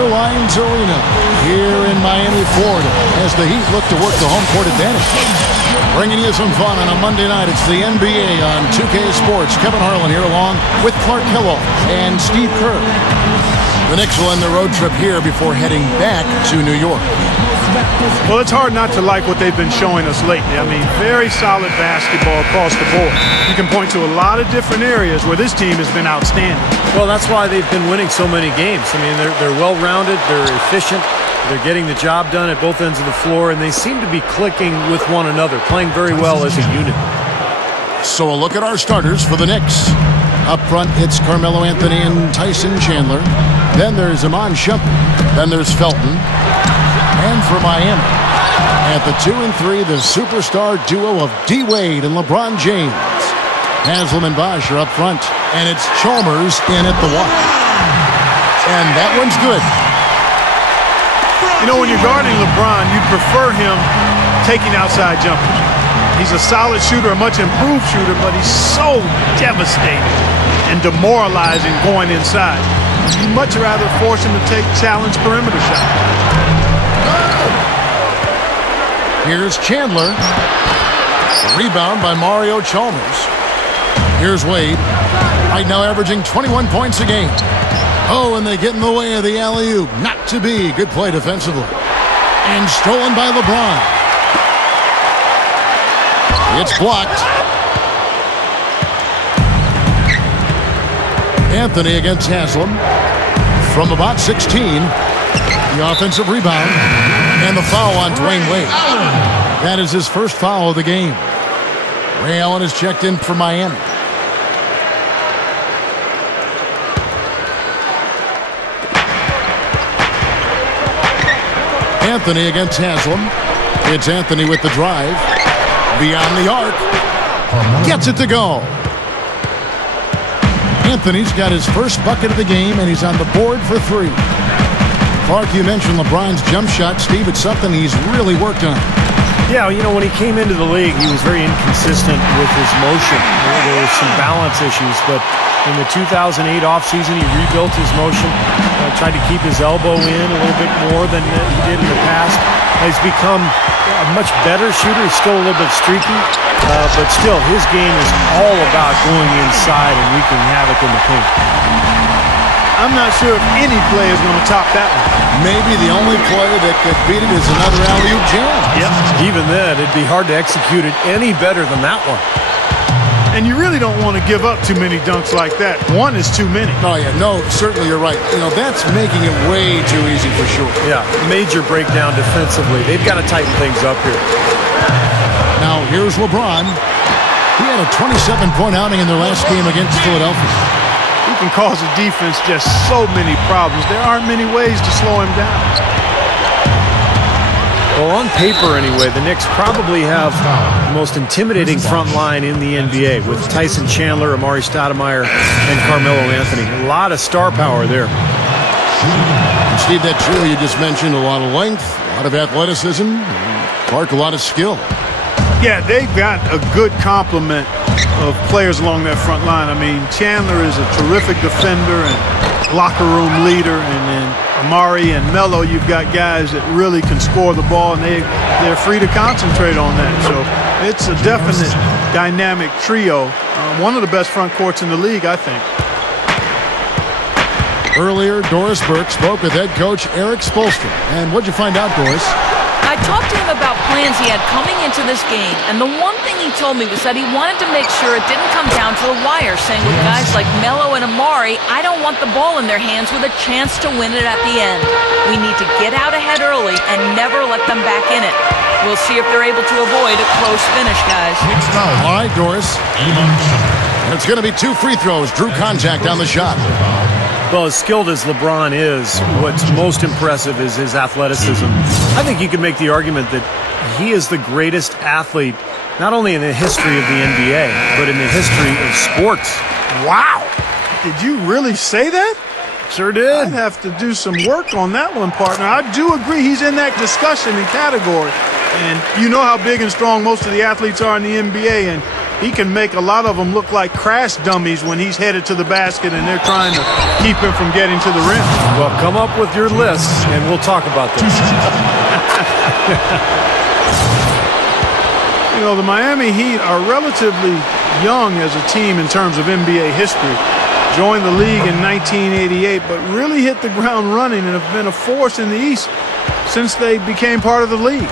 Airlines Arena here in Miami, Florida, as the Heat look to work the home court advantage. Bringing you some fun on a Monday night. It's the NBA on 2K Sports. Kevin Harlan here along with Clark Kellogg and Steve Kerr. The Knicks will end the road trip here before heading back to New York. Well, it's hard not to like what they've been showing us lately. I mean, very solid basketball across the board. You can point to a lot of different areas where this team has been outstanding. Well, that's why they've been winning so many games. I mean, they're well-rounded, they're efficient, they're getting the job done at both ends of the floor, and they seem to be clicking with one another, playing very well as a unit. So a look at our starters for the Knicks. Up front, it's Carmelo Anthony and Tyson Chandler. Then there's Iman Shumpert. Then there's Felton. And for Miami, at the 2 and 3, the superstar duo of D-Wade and LeBron James. Haslem and Bosh are up front, and it's Chalmers in at the 1. And that one's good. You know, when you're guarding LeBron, you prefer him taking outside jumpers. He's a solid shooter, a much improved shooter, but he's so devastating and demoralizing going inside. You'd much rather force him to take challenge perimeter shots. Here's Chandler. Rebound by Mario Chalmers. Here's Wade. Right now averaging 21 points a game. Oh, and they get in the way of the alley-oop. Not to be. Good play defensively. And stolen by LeBron. It's blocked. Anthony against Haslem. From about 16. The offensive rebound. And the foul on Dwayne Wade. That is his first foul of the game. Ray Allen is checked in for Miami. Anthony against Haslem. It's Anthony with the drive. Beyond the arc. Gets it to go. Anthony's got his first bucket of the game, and he's on the board for 3. Clark, you mentioned LeBron's jump shot. Steve, it's something he's really worked on. Yeah, you know, when he came into the league, he was very inconsistent with his motion. There were some balance issues, but in the 2008 offseason, he rebuilt his motion, tried to keep his elbow in a little bit more than he did in the past. He's become a much better shooter. He's still a little bit streaky, but still, his game is all about going inside and wreaking havoc in the paint. I'm not sure if any play is going to top that one. Maybe the only play that could beat it is another alley-oop jam. Yep. Even then, it'd be hard to execute it any better than that one. And you really don't want to give up too many dunks like that. One is too many. Oh, yeah. No, certainly you're right. You know, that's making it way too easy for sure. Yeah. Major breakdown defensively. They've got to tighten things up here. Now, here's LeBron. He had a 27-point outing in their last game against Philadelphia. He can cause the defense just so many problems. There aren't many ways to slow him down. Well, on paper anyway, the Knicks probably have the most intimidating front line in the NBA with Tyson Chandler, Amari Stoudemire, and Carmelo Anthony. A lot of star power there. And Steve, that trio you just mentioned, a lot of length, a lot of athleticism, and Clark, a lot of skill. Yeah, they've got a good complement of players along that front line. I mean, Chandler is a terrific defender and locker room leader, and then Amari and Melo, you've got guys that really can score the ball, and they're free to concentrate on that. So it's a definite dynamic trio. One of the best front courts in the league, I think. Earlier, Doris Burke spoke with head coach Eric Spoelstra. And what'd you find out, Doris? I talked to him about plans he had coming into this game, and the one thing he told me was that he wanted to make sure it didn't come down to the wire, saying with guys like Melo and Amari, I don't want the ball in their hands with a chance to win it at the end. We need to get out ahead early and never let them back in it. We'll see if they're able to avoid a close finish, guys. All right, Doris. It's going to be 2 free throws. Drew contact on the shot. Well, as skilled as LeBron is, what's most impressive is his athleticism. I think you could make the argument that he is the greatest athlete, not only in the history of the NBA, but in the history of sports. Wow. Did you really say that? Sure did. I'd have to do some work on that one, partner. I do agree he's in that discussion and category. And you know how big and strong most of the athletes are in the NBA, and he can make a lot of them look like crash dummies when he's headed to the basket and they're trying to keep him from getting to the rim. Well, come up with your list, and we'll talk about this. You know, the Miami Heat are relatively young as a team in terms of NBA history. Joined the league in 1988, but really hit the ground running and have been a force in the East since they became part of the league.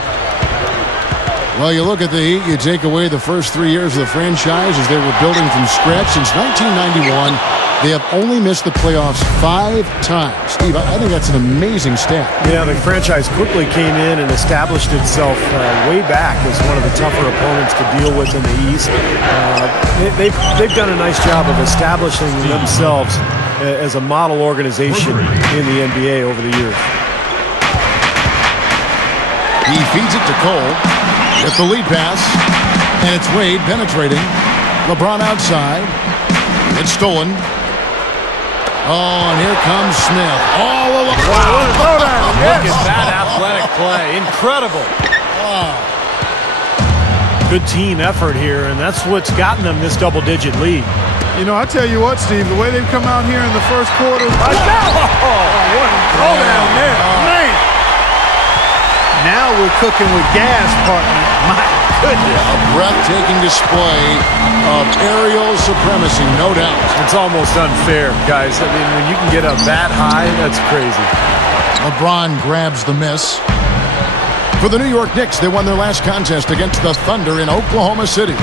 Well, you look at the Heat, you take away the first 3 years of the franchise as they were building from scratch. Since 1991, they have only missed the playoffs 5 times. Steve, I think that's an amazing stat. Yeah, the franchise quickly came in and established itself way back as one of the tougher opponents to deal with in the East. They've done a nice job of establishing themselves as a model organization in the NBA over the years. He feeds it to Cole. With the lead pass, and it's Wade penetrating. LeBron outside. It's stolen. Oh, and here comes Smith. All alone. Wow. Look at that athletic play. Incredible. Wow. Good team effort here, and that's what's gotten them this double-digit lead. You know, I tell you what, Steve, the way they've come out here in the first quarter. What a throwdown there. Man. Now we're cooking with gas, partner. My goodness. A breathtaking display of aerial supremacy, no doubt. It's almost unfair, guys. I mean, when you can get up that high, that's crazy. LeBron grabs the miss. For the New York Knicks, they won their last contest against the Thunder in Oklahoma City.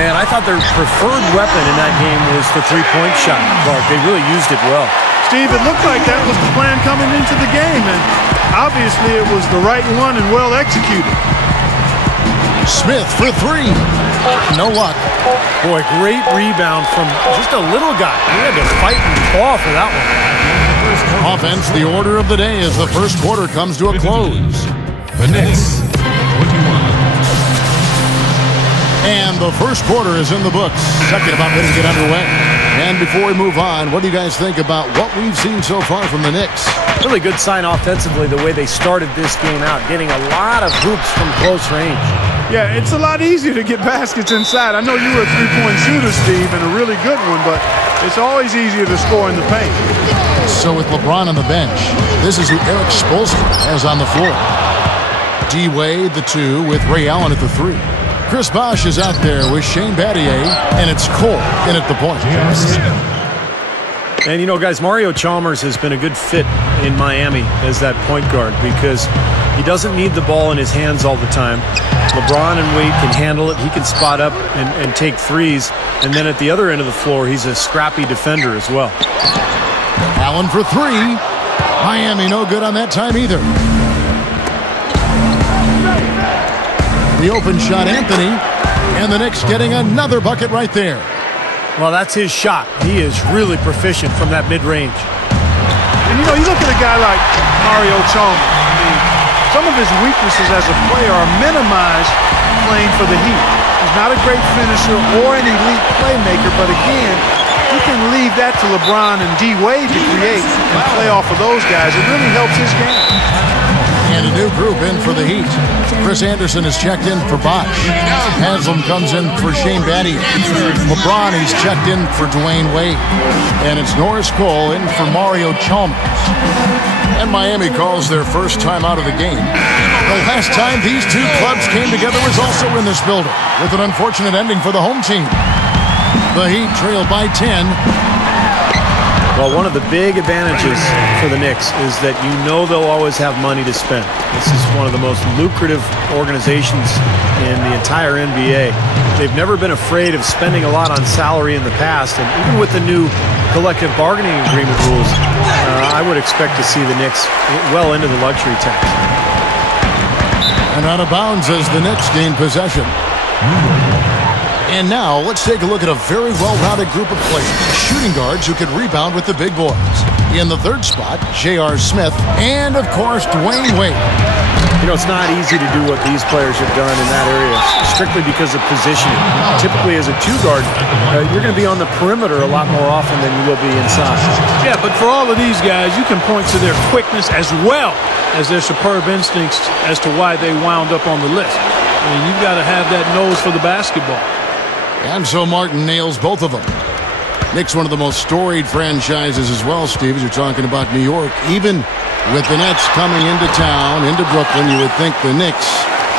And I thought their preferred weapon in that game was the three-point shot, Clark. They really used it well. Steve, it looked like that was the plan coming into the game, and obviously it was the right one and well executed. Smith for 3. No luck. Boy, great rebound from just a little guy. He had to fight and claw for that one. Offense, the order of the day as the first quarter comes to a close. The Knicks, 21. And the first quarter is in the books. Second about ready to get underway. And before we move on, what do you guys think about what we've seen so far from the Knicks? Really good sign offensively the way they started this game out, getting a lot of hoops from close range. Yeah, it's a lot easier to get baskets inside. I know you were a three-point shooter, Steve, and a really good one, but it's always easier to score in the paint. So with LeBron on the bench, this is who Eric Spoelstra has on the floor. D-Wade, the 2, with Ray Allen at the 3. Chris Bosh is out there with Shane Battier, and it's Cole in at the point. And, you know, guys, Mario Chalmers has been a good fit in Miami as that point guard because he doesn't need the ball in his hands all the time. LeBron and Wade can handle it. He can spot up and take threes. And then at the other end of the floor, he's a scrappy defender as well. Allen for 3. Miami no good on that time either. The open shot, Anthony, and the Knicks getting another bucket right there. Well, that's his shot. He is really proficient from that mid-range. And, you know, you look at a guy like Mario Chalmers. I mean, some of his weaknesses as a player are minimized playing for the Heat. He's not a great finisher or an elite playmaker, but again, you can leave that to LeBron and D-Wade to create and play off of those guys. It really helps his game. And a new group in for the Heat. Chris Anderson is checked in for Bosh. Haslam comes in for Shane Battier. LeBron, he's checked in for Dwayne Wade. And it's Norris Cole in for Mario Chalmers. And Miami calls their first time out of the game. The last time these two clubs came together was also in this building, with an unfortunate ending for the home team. The Heat trailed by 10. Well, one of the big advantages for the Knicks is that you know they'll always have money to spend. This is one of the most lucrative organizations in the entire NBA. They've never been afraid of spending a lot on salary in the past, and even with the new collective bargaining agreement rules, I would expect to see the Knicks well into the luxury tax. And out of bounds as the Knicks gain possession. And now, let's take a look at a very well-rounded group of players. Shooting guards who can rebound with the big boys. In the third spot, J.R. Smith, and, of course, Dwayne Wade. You know, it's not easy to do what these players have done in that area, strictly because of positioning. Typically, as a two-guard, you're going to be on the perimeter a lot more often than you will be inside. Yeah, but for all of these guys, you can point to their quickness as well as their superb instincts as to why they wound up on the list. I mean, you've got to have that nose for the basketball. And so Martin nails both of them. Knicks, one of the most storied franchises as well, Steve, as you're talking about New York. Even with the Nets coming into town, into Brooklyn, you would think the Knicks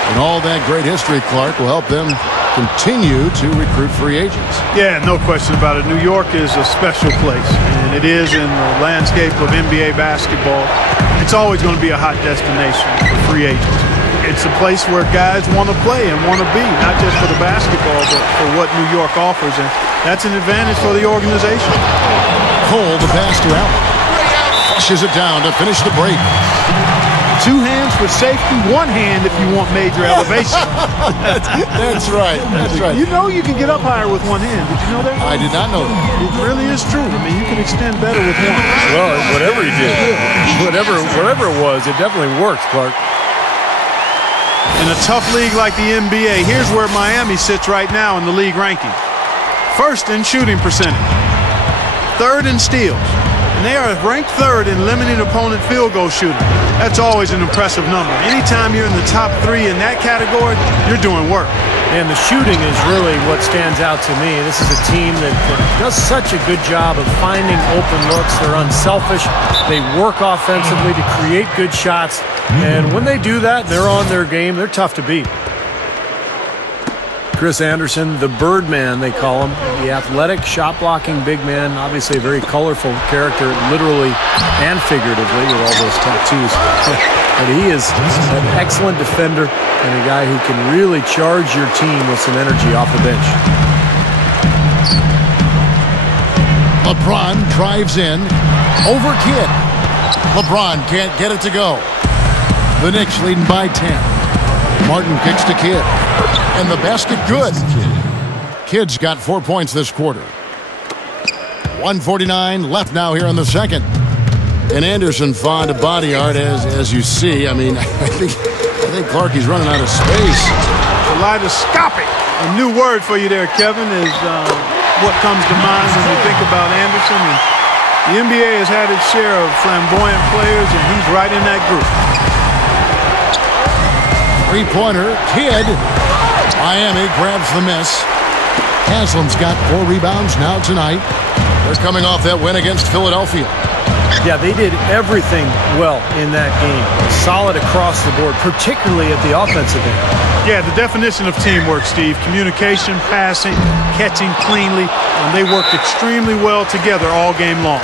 and all that great history, Clark, will help them continue to recruit free agents. Yeah, no question about it. New York is a special place, and it is in the landscape of NBA basketball. It's always going to be a hot destination for free agents. It's a place where guys want to play and want to be, not just for the basketball, but for what New York offers, and that's an advantage for the organization. Cole, the pass to Allen. Flushes it down to finish the break. 2 hands for safety, 1 hand if you want major elevation. That's right. That's right. You know you can get up higher with 1 hand. Did you know that? I did not know that. It really is true. I mean, you can extend better with 1. Well, whatever he did, whatever it was, it definitely worked, Clark. In a tough league like the NBA, here's where Miami sits right now in the league ranking. First in shooting percentage. 3rd in steals. And they are ranked 3rd in limiting opponent field goal shooting. That's always an impressive number. Anytime you're in the top 3 in that category, you're doing work. And the shooting is really what stands out to me. This is a team that does such a good job of finding open looks. They're unselfish. They work offensively to create good shots. And when they do that, they're on their game. They're tough to beat. Chris Anderson, the Birdman, they call him. The athletic, shot-blocking big man. Obviously a very colorful character, literally and figuratively, with all those tattoos. But he is an excellent defender and a guy who can really charge your team with some energy off the bench. LeBron drives in. Over Kidd. LeBron can't get it to go. The Knicks leading by 10. Martin kicks to Kidd. And the basket good. Kidd's got 4 points this quarter. 1:49 left now here in the second. And Anderson fond of body art, as you see. I mean, I think Clark, he's running out of space. Kaleidoscopic. A new word for you there, Kevin, is what comes to mind when you think about Anderson. And the NBA has had its share of flamboyant players, and he's right in that group. Three-pointer, Kidd. Miami grabs the miss. Haslam's got 4 rebounds now tonight. They're coming off that win against Philadelphia. Yeah, they did everything well in that game. Solid across the board, particularly at the offensive end. Yeah, the definition of teamwork, Steve. Communication, passing, catching cleanly, and they worked extremely well together all game long.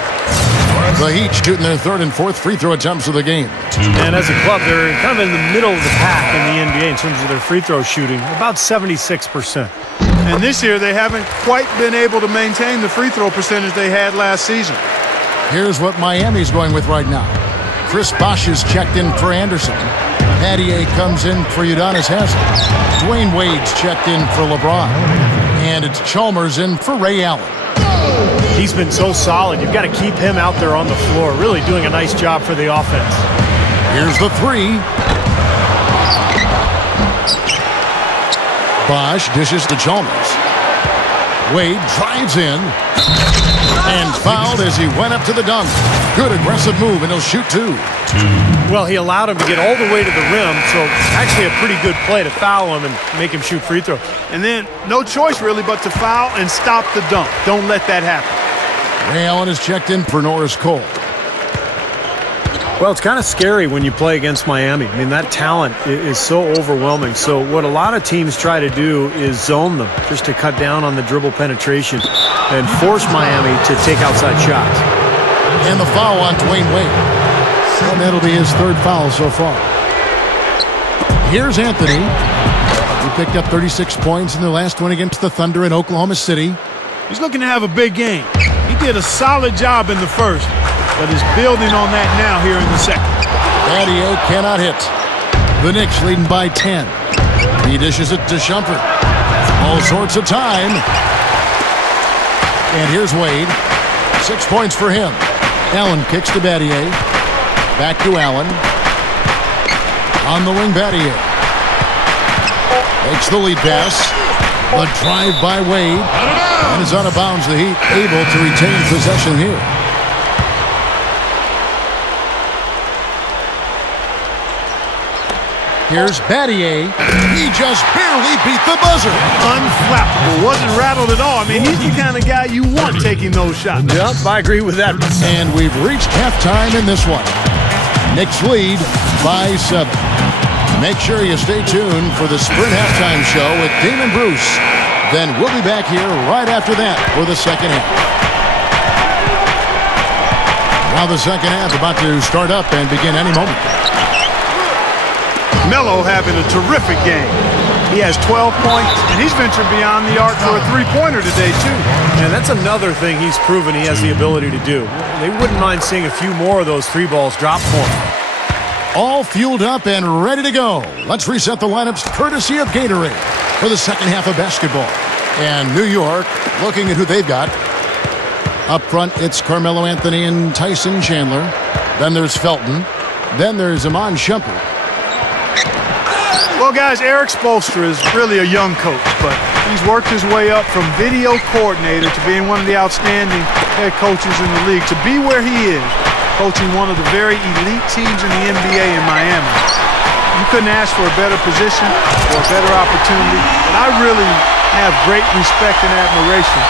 The Heat shooting their 3rd and 4th free throw attempts of the game. And as a club, they're kind of in the middle of the pack in the NBA in terms of their free throw shooting, about 76%. And this year, they haven't quite been able to maintain the free throw percentage they had last season. Here's what Miami's going with right now. Chris Bosh is checked in for Anderson. Pattier comes in for Udonis Haslem. Dwayne Wade's checked in for LeBron. And it's Chalmers in for Ray Allen. He's been so solid. You've got to keep him out there on the floor, really doing a nice job for the offense. Here's the 3. Bosh dishes to Chalmers. Wade drives in and fouled as he went up to the dunk. Good aggressive move, and he'll shoot 2. Well, he allowed him to get all the way to the rim, so actually a pretty good play to foul him and make him shoot free throws. And then no choice really but to foul and stop the dunk. Don't let that happen. Ray Allen is checked in for Norris Cole. Well, it's kind of scary when you play against Miami. I mean, that talent is so overwhelming. So what a lot of teams try to do is zone them just to cut down on the dribble penetration and force Miami to take outside shots. And the foul on Dwayne Wade. And that'll be his 3rd foul so far. Here's Anthony. He picked up 36 points in their last one against the Thunder in Oklahoma City. He's looking to have a big game. He did a solid job in the first, but is building on that now here in the second. Pattier cannot hit. The Knicks leading by 10. He dishes it to Shumpert. All sorts of time. And here's Wade. 6 points for him. Allen kicks to Pattier. Back to Allen. On the wing, Pattier. Makes the lead pass. The drive by Wade. And is out of bounds. The Heat able to retain possession here. Here's Battier. He just barely beat the buzzer. Unflappable. Wasn't rattled at all. I mean, he's the kind of guy you want taking those shots. Yep, I agree with that. And we've reached halftime in this one. Knicks lead by 7. Make sure you stay tuned for the Sprint Halftime Show with Damon Bruce. Then we'll be back here right after that for the second half. Now the second half about to start up and begin any moment. Melo having a terrific game. He has 12 points, and he's ventured beyond the arc for a three-pointer today, too. And that's another thing he's proven he has the ability to do. They wouldn't mind seeing a few more of those three balls drop for him. All fueled up and ready to go. Let's reset the lineups courtesy of Gatorade for the second half of basketball. And New York looking at who they've got. Up front, it's Carmelo Anthony and Tyson Chandler. Then there's Felton. Then there's Iman Shumpert. Well, guys, Eric Spoelstra is really a young coach, but he's worked his way up from video coordinator to being one of the outstanding head coaches in the league. To be where he is, coaching one of the very elite teams in the NBA in Miami. You couldn't ask for a better position or a better opportunity, but I really have great respect and admiration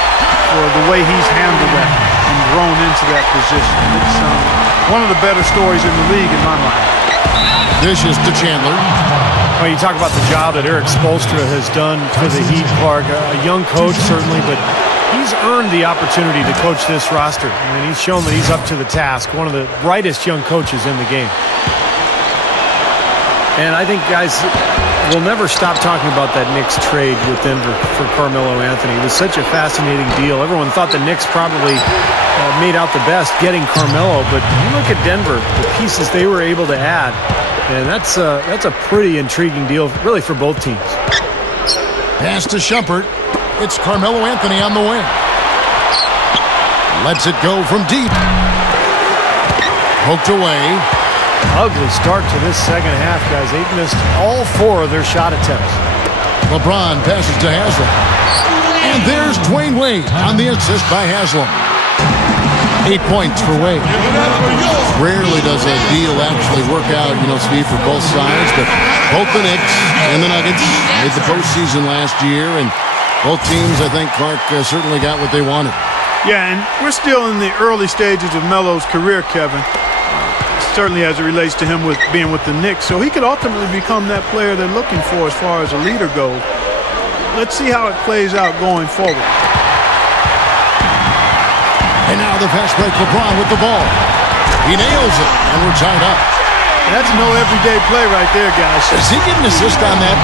for the way he's handled that and grown into that position. It's one of the better stories in the league in my mind. This is to Chandler. Well, you talk about the job that Eric Spoelstra has done for the Heat, Clark. A young coach, certainly, but he's earned the opportunity to coach this roster. I mean, he's shown that he's up to the task. One of the brightest young coaches in the game. And I think, guys, we'll never stop talking about that Knicks trade with Denver for Carmelo Anthony. It was such a fascinating deal. Everyone thought the Knicks probably made out the best getting Carmelo, but you look at Denver, the pieces they were able to add, and that's a pretty intriguing deal, really, for both teams. Pass to Shumpert. It's Carmelo Anthony on the wing. Lets it go from deep. Poked away. Ugly start to this second half, guys. They've missed all 4 of their shot attempts. LeBron passes to Haslam. And there's Dwayne Wade on the assist by Haslam. 8 points for Wade. Rarely does a deal actually work out, Steve, for both sides. But both the Knicks and the Nuggets made the postseason last year. And both teams, I think, Clark, certainly got what they wanted. Yeah, and we're still in the early stages of Melo's career, Kevin. Certainly as it relates to him being with the Knicks. So he could ultimately become that player they're looking for as far as a leader goes. Let's see how it plays out going forward. And now the fast break, LeBron with the ball. He nails it, and we're tied up. That's no everyday play right there, guys. Does he get an assist on that?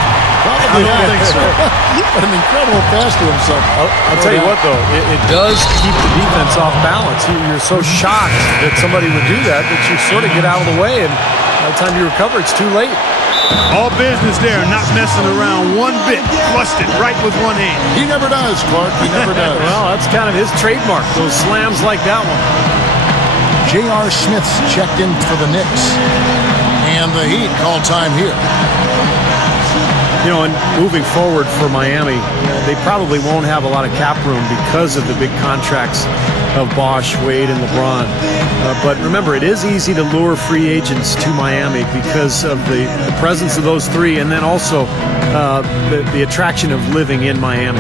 Probably I don't think so. But an incredible pass to himself. I'll tell you what, though, it does keep the defense off balance. You're so shocked that somebody would do that you sort of get out of the way, and by the time you recover, it's too late. All business there, not messing around one bit. Flushed it right with one hand. He never does, Clark. He never does. Well, that's kind of his trademark, those slams like that one. J.R. Smith's checked in for the Knicks. And the Heat call time here. And moving forward for Miami, they probably won't have a lot of cap room because of the big contracts of Bosh, Wade, and LeBron. But remember, it is easy to lure free agents to Miami because of the presence of those 3, and then also the attraction of living in Miami.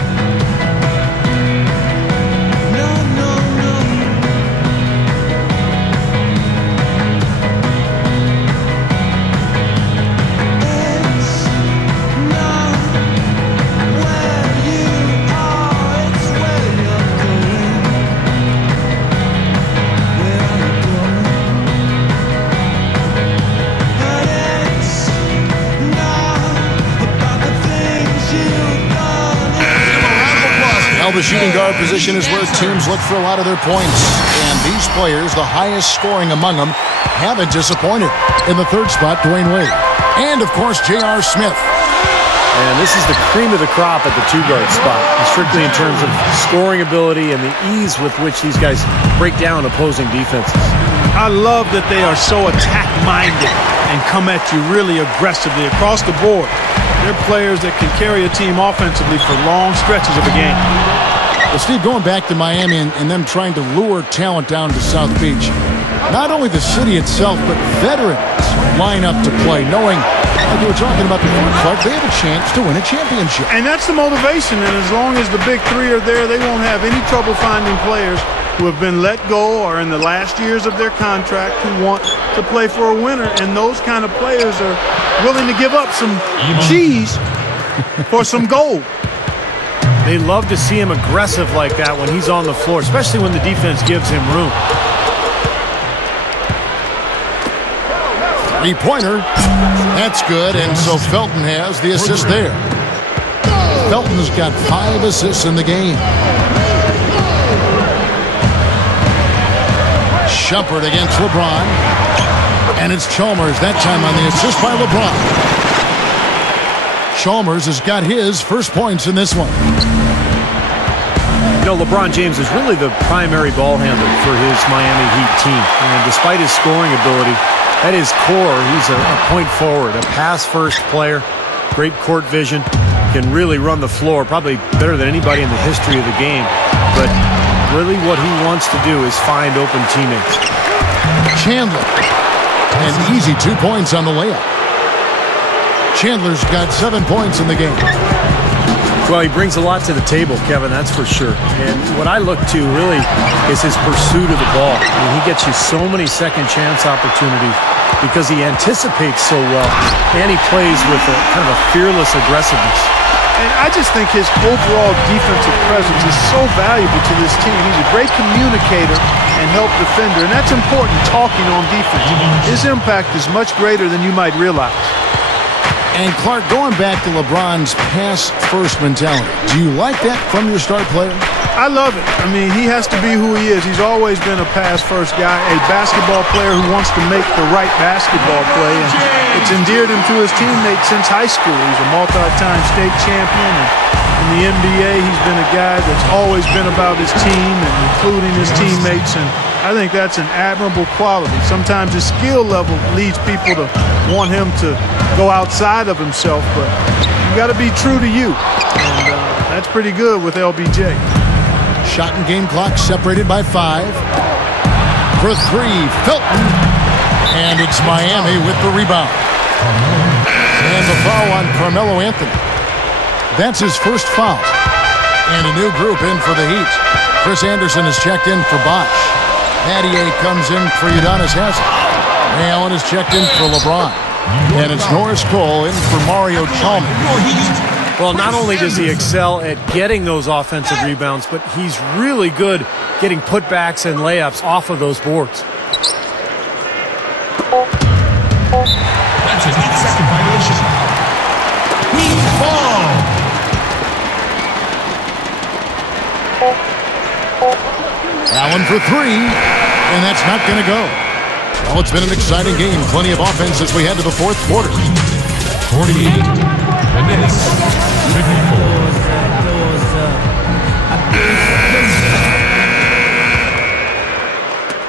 The shooting guard position is where teams look for a lot of their points. And these players, the highest scoring among them, haven't disappointed. In the third spot, Dwayne Wade. And, of course, J.R. Smith. And this is the cream of the crop at the 2-guard spot, strictly in terms of scoring ability and the ease with which these guys break down opposing defenses. I love that they are so attack-minded and come at you really aggressively across the board. They're players that can carry a team offensively for long stretches of a game. Well, Steve, going back to Miami and them trying to lure talent down to South Beach, not only the city itself, but veterans line up to play, knowing Like we were talking about before, Clark, they have a chance to win a championship. And that's the motivation. And as long as the big three are there, they won't have any trouble finding players who have been let go or in the last years of their contract who want to play for a winner. And those kind of players are willing to give up some cheese for some gold. They love to see him aggressive like that when he's on the floor, especially when the defense gives him room. Three-pointer. That's good, and so Felton has the assist there. Felton's got 5 assists in the game. Shumpert against LeBron. And it's Chalmers, that time on the assist by LeBron. Chalmers has got his first points in this one. You know, LeBron James is really the primary ball handler for his Miami Heat team. And despite his scoring ability, at his core, he's a point forward, a pass-first player, great court vision, can really run the floor, probably better than anybody in the history of the game. But really what he wants to do is find open teammates. Chandler. An easy 2 points on the layup. Chandler's got 7 points in the game. Well, he brings a lot to the table, Kevin, that's for sure. And what I look to really is his pursuit of the ball. I mean, he gets you so many second chance opportunities because he anticipates so well, and he plays with a kind of a fearless aggressiveness. And I just think his overall defensive presence is so valuable to this team. He's a great communicator and help defender, and that's important talking on defense. His impact is much greater than you might realize. And Clark, going back to LeBron's pass-first mentality, do you like that from your star player? I love it. I mean, he has to be who he is. He's always been a pass-first guy, a basketball player who wants to make the right basketball play. And it's endeared him to his teammates since high school. He's a multi-time state champion. And in the NBA, he's been a guy that's always been about his team and including his teammates. And I think that's an admirable quality. Sometimes his skill level leads people to want him to go outside of himself, but you got to be true to you. And that's pretty good with LBJ. Shot and game clock separated by 5. For 3, Felton. And it's Miami with the rebound. And the foul on Carmelo Anthony. That's his first foul. And a new group in for the Heat. Chris Anderson is checked in for Bosh. Battier comes in for Udonis Haslem. Ray Allen is checked in for LeBron. And it's Norris Cole in for Mario Chalmers. Well, not only does he excel at getting those offensive rebounds, but he's really good getting putbacks and layups off of those boards. That's an 8-second violation. Heat ball. Allen for 3, and that's not going to go. Well, it's been an exciting game. Plenty of offense as we head to the fourth quarter. 48. The Knicks. 54.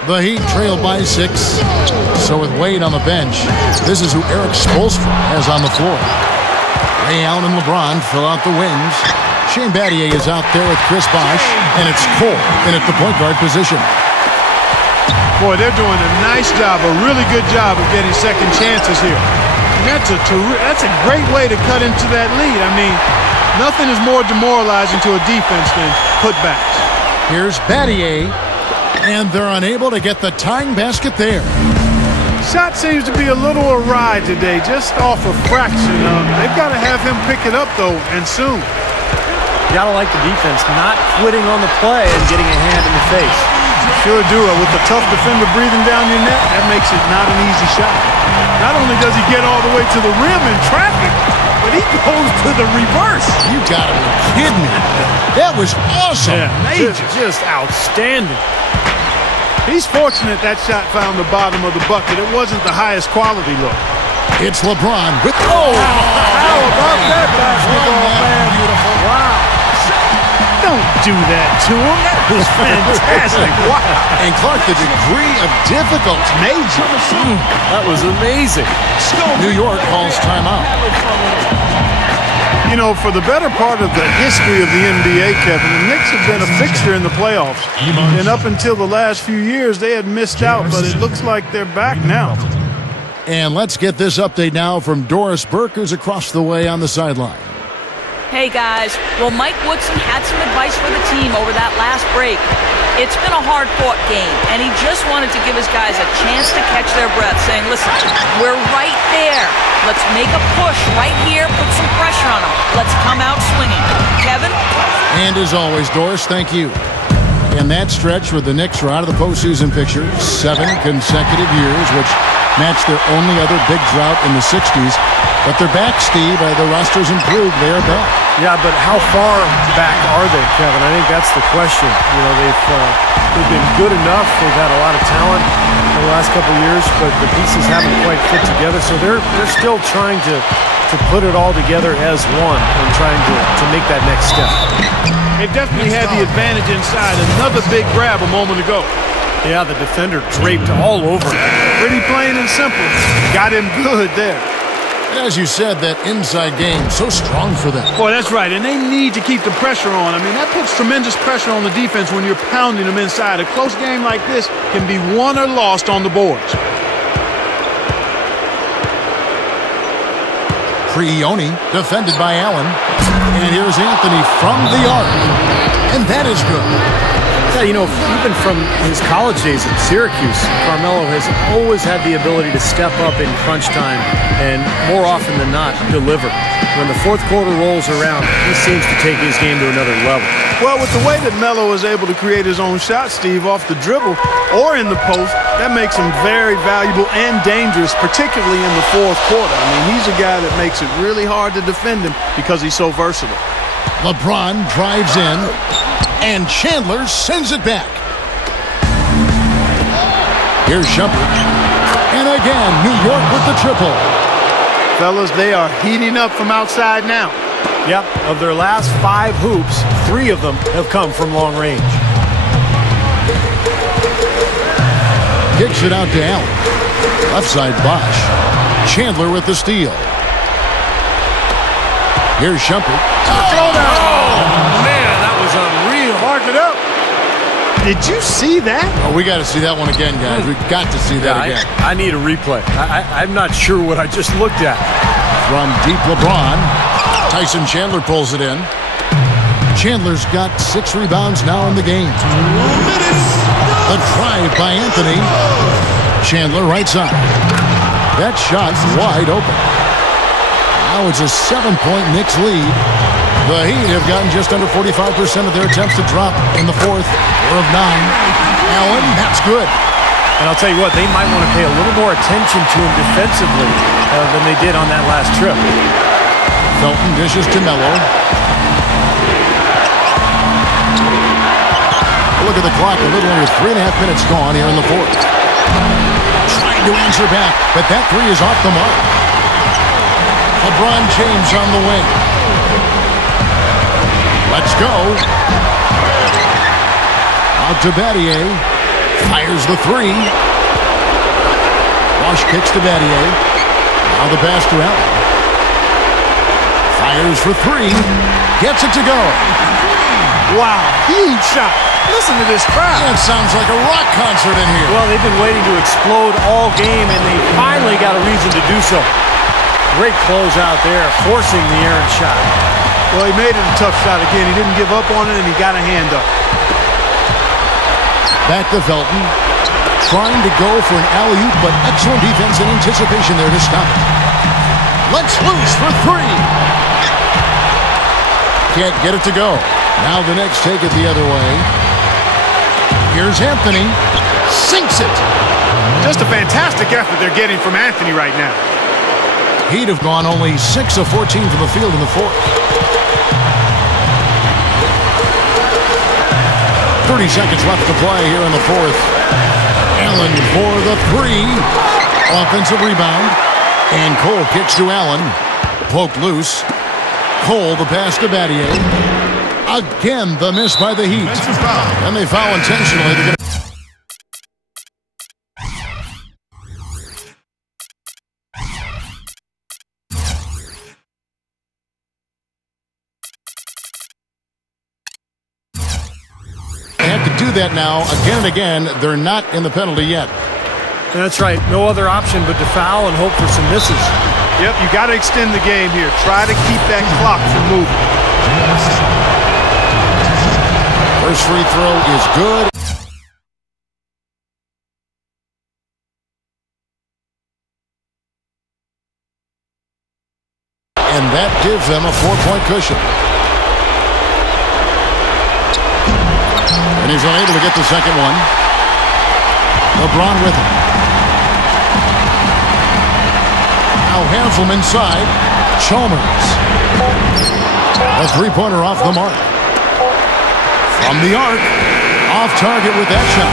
The Heat trailed by 6. So with Wade on the bench, this is who Eric Spoelstra has on the floor. Ray Allen and LeBron fill out the wings. Shane Battier is out there with Chris Bosh, and it's Cole in at the point guard position. Boy, they're doing a nice job, a really good job of getting second chances here. And that's a great way to cut into that lead. I mean, nothing is more demoralizing to a defense than putbacks. Here's Battier, and they're unable to get the tying basket there. Shot seems to be a little awry today, just off a fraction. They've got to have him pick it up, though, and soon. You gotta like the defense not quitting on the play and getting a hand in the face. Sure do it. With a tough defender breathing down your neck, that makes it not an easy shot. Not only does he get all the way to the rim in traffic, but he goes to the reverse. You gotta be kidding me. That was awesome. Yeah, just outstanding. He's fortunate that shot found the bottom of the bucket. It wasn't the highest quality look. It's LeBron with... Oh, how about that basketball, man? Beautiful. Wow. Don't do that to him. That was fantastic. Wow. And Clark, the degree of difficulty. Major. That was amazing. New York calls timeout. You know, for the better part of the history of the NBA, Kevin, the Knicks have been a fixture in the playoffs. And up until the last few years, they had missed out, but it looks like they're back now. And let's get this update now from Doris Burke, who's across the way on the sideline. Hey guys, well Mike Woodson had some advice for the team over that last break. It's been a hard-fought game, and he just wanted to give his guys a chance to catch their breath, saying, listen, we're right there. Let's make a push right here, put some pressure on them. Let's come out swinging. Kevin? And as always, Doris, thank you. In that stretch where the Knicks were out of the postseason picture, 7 consecutive years, which matched their only other big drought in the 60s. But they're back, Steve. The roster's improved. They are back. Yeah, but how far back are they, Kevin? I think that's the question. You know, they've been good enough. They've had a lot of talent in the last couple of years, but the pieces haven't quite fit together. So they're still trying to put it all together as one and trying to make that next step. They've definitely had the advantage inside. Another big grab a moment ago. Yeah, the defender draped all over him. Pretty plain and simple. Got him good there. As you said, that inside game, so strong for them. Boy, that's right, and they need to keep the pressure on. I mean, that puts tremendous pressure on the defense when you're pounding them inside. A close game like this can be won or lost on the boards. Prioni, defended by Allen. And here's Anthony from the arc. And that is good. Yeah, you know, even from his college days at Syracuse, Carmelo has always had the ability to step up in crunch time and more often than not deliver. When the fourth quarter rolls around, he seems to take his game to another level. Well, with the way that Melo is able to create his own shot, Steve, off the dribble or in the post, that makes him very valuable and dangerous, particularly in the fourth quarter. I mean, he's a guy that makes it really hard to defend him because he's so versatile. LeBron drives in, and Chandler sends it back. Here's Shumpert. And again, New York with the triple. Fellas, they are heating up from outside now. Yep, of their last 5 hoops, 3 of them have come from long range. Kicks it out to Allen. Left side Bosch. Chandler with the steal. Here's Shumpert. Throwdown. Oh, man, that was unreal. Mark it up. Did you see that? Oh, we got to see that one again, guys. We've got to see that again. I need a replay. I'm not sure what I just looked at. From deep LeBron, Tyson Chandler pulls it in. Chandler's got 6 rebounds now in the game. The drive by Anthony. Chandler right side. That shot wide open. Now it's a 7-point Knicks lead. The Heat have gotten just under 45% of their attempts to drop in the fourth. 4 of 9. Allen, that's good. And I'll tell you what, they might want to pay a little more attention to him defensively than they did on that last trip. Felton dishes to Melo. Look at the clock, a little under 3.5 minutes gone here in the fourth. Trying to answer back, but that 3 is off the mark. LeBron James on the wing. Let's go. Out to Battier. Fires the 3. Bosch kicks to Battier. Now the pass to Allen. Fires for 3. Gets it to go. Wow, huge shot. Listen to this crowd. It sounds like a rock concert in here. Well, they've been waiting to explode all game, and they finally got a reason to do so. Great close out there, forcing the errant shot. Well, he made it a tough shot again. He didn't give up on it, and he got a hand up. Back to Felton. Trying to go for an alley-oop, but excellent defense and anticipation there to stop it. Let's loose for 3. Can't get it to go. Now the Knicks take it the other way. Here's Anthony. Sinks it. Just a fantastic effort they're getting from Anthony right now. He'd have gone only 6 of 14 from the field in the fourth. 30 seconds left to play here in the fourth. Allen for the 3. Offensive rebound. And Cole kicks to Allen. Poked loose. Cole the pass to Battier. Again the miss by the Heat. And they foul intentionally to get that now again and again. They're not in the penalty yet. That's right. No other option but to foul and hope for some misses. Yep, you got to extend the game here. Try to keep that clock from moving. First free throw is good. And that gives them a 4-point cushion. And he's unable to get the second one. LeBron with it. Now Hansel inside. Chalmers. A three-pointer off the mark. From the arc. Off target with that shot.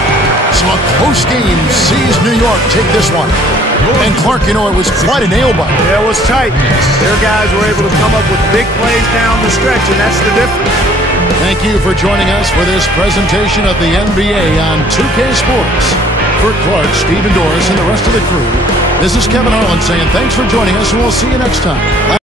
So a close game sees New York take this one. And Clark, you know, it was quite a nail-biter. Yeah, it was tight. Their guys were able to come up with big plays down the stretch, and that's the difference. Thank you for joining us for this presentation of the NBA on 2K Sports. For Clark, Steve, and Doris, and the rest of the crew, this is Kevin Harlan saying thanks for joining us, and we'll see you next time.